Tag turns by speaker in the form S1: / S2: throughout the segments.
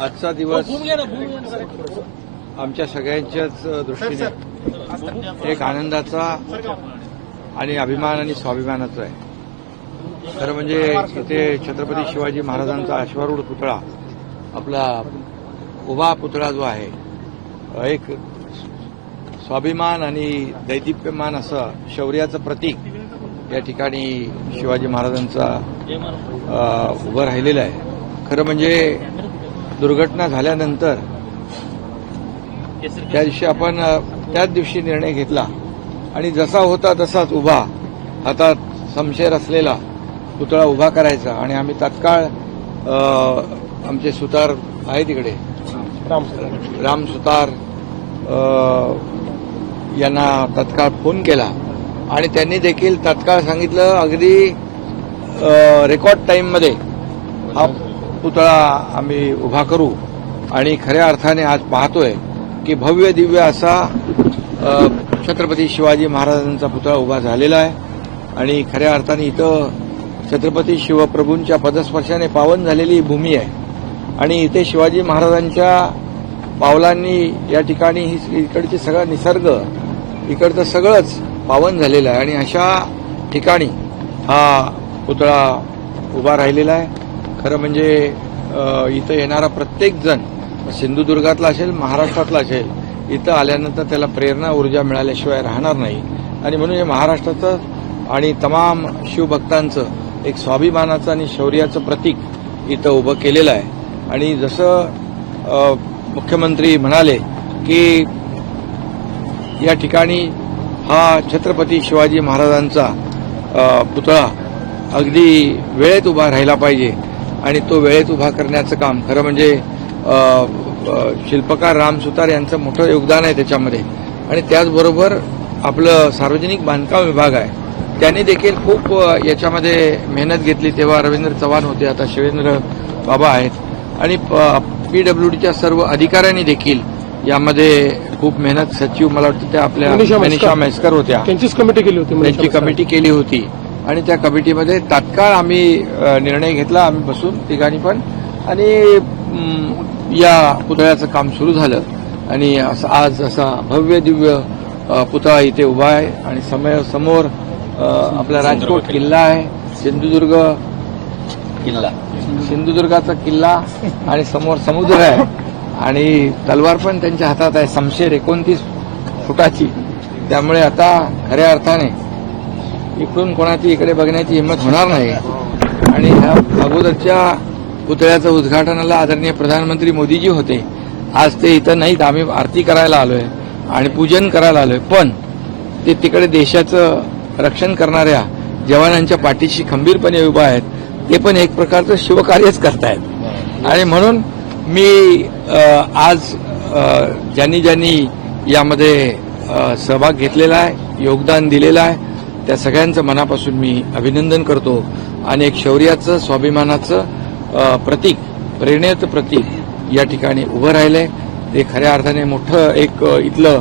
S1: आजचा दिवस आमच्या सगळ्यांच्याच दृष्टीने एक आनंदाचा आणि अभिमान आणि स्वाभिमानाचा आहे. खरं म्हणजे इथे छत्रपती शिवाजी महाराजांचा अश्वारूढ पुतळा आपला उभा पुतळा जो आहे एक स्वाभिमान आणि दैदिप्यमान असं शौर्याचं प्रतीक या ठिकाणी शिवाजी महाराजांचा उभं राहिलेलं आहे. खरं म्हणजे दुर्घटना झाल्यानंतर त्या दिवशी आपण त्याच दिवशी निर्णय घेतला. आणि जसा होता तसाच उभा हातात समशेर असलेला पुतळा उभा करायचा आणि आम्ही तात्काळ आमचे सुतार आहे तिकडे. राम सुतार. यांना तत्काळ फोन केला. आणि त्यांनी देखील तत्काळ सांगितलं अगदी रेकॉर्ड टाईममध्ये हा पुतळा आम्ही उभा करू. आणि खऱ्या अर्थाने आज पाहतोय की भव्य दिव्य असा छत्रपती शिवाजी महाराजांचा पुतळा उभा झालेला आहे. आणि खऱ्या अर्थाने इथं छत्रपती शिवप्रभूंच्या पदस्पर्शाने पावन झालेली ही भूमी आहे. आणि इथे शिवाजी महाराजांच्या पावलांनी या ठिकाणी ही इकडची सगळा निसर्ग इकडचं सगळंच पावन झालेलं आहे. आणि अशा ठिकाणी हा पुतळा उभा राहिलेला आहे. खरं म्हणजे इथं येणारा प्रत्येक जण सिंधुदुर्गातला असेल महाराष्ट्रातला असेल इथं आल्यानंतर त्याला प्रेरणा ऊर्जा मिळाल्याशिवाय राहणार नाही. आणि म्हणून हे महाराष्ट्राचं आणि तमाम शिवभक्तांचं एक स्वाभिमानाचं आणि शौर्याचं प्रतीक इथं उभं केलेलं आहे. आणि जसं मुख्यमंत्री म्हणाले की या ठिकाणी हा छत्रपती शिवाजी महाराजांचा पुतळा अगदी वेळेत उभा राहिला पाहिजे. आणि तो वेळेत उभा करण्याचं काम खरं म्हणजे शिल्पकार राम सुतार यांचं मोठं योगदान आहे त्याच्यामध्ये. आणि त्याचबरोबर आपलं सार्वजनिक बांधकाम विभाग आहे. त्यांनी देखील खूप याच्यामध्ये मेहनत घेतली. तेव्हा रवींद्र चव्हाण होते आता शिवेंद्र बाबा आहेत. आणि पीडब्ल्यूडीच्या सर्व अधिकाऱ्यांनी देखील यामध्ये खूप मेहनत सचिव मला वाटतं त्या आपल्या
S2: मनीषा म्हस्कर.
S1: होत्या.
S2: त्यांचीच कमिटी केली होती
S1: त्यांची. कमिटी केली होती. आणि त्या कमिटीमध्ये तात्काळ आम्ही निर्णय घेतला आम्ही बसून ठिकाणी पण. आणि या पुतळ्याचं काम सुरू झालं. आणि आज असा भव्य दिव्य पुतळा इथे उभा आहे. आणि समय समोर आपला राजकोट किल्ला आहे सिंधुदुर्ग
S3: किल्ला.
S1: सिंधुदुर्गाचा किल्ला आणि समोर समुद्र आहे आणि तलवार पण त्यांच्या हातात आहे समशेर एकोणतीस फुटाची. त्यामुळे आता खऱ्या अर्थाने इकडून कोणाची इकडे बघण्याची हिंमत होणार नाही. आणि ह्या अगोदरच्या पुतळ्याचं उद्घाटनाला आदरणीय प्रधानमंत्री मोदीजी होते. आज ते इथं नाहीत आम्ही आरती करायला आलोय आणि पूजन करायला आलोय. पण ते तिकडे देशाचं रक्षण करणाऱ्या जवानांच्या पाठीशी खंबीरपणे उभा आहेत. ते पण एक प्रकारचं शिवकार्यच करतायत. आणि म्हणून मी आज ज्यांनी ज्यांनी यामध्ये सहभाग घेतलेला आहे योगदान दिलेलं आहे त्या सगळ्यांचं मनापासून मी अभिनंदन करतो. आणि एक शौर्याचं स्वाभिमानाचं प्रतीक प्रेरणेचं प्रतीक या ठिकाणी उभं राहिलंय. ते खऱ्या अर्थाने मोठं एक इथलं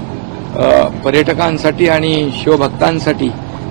S1: पर्यटकांसाठी आणि शिवभक्तांसाठी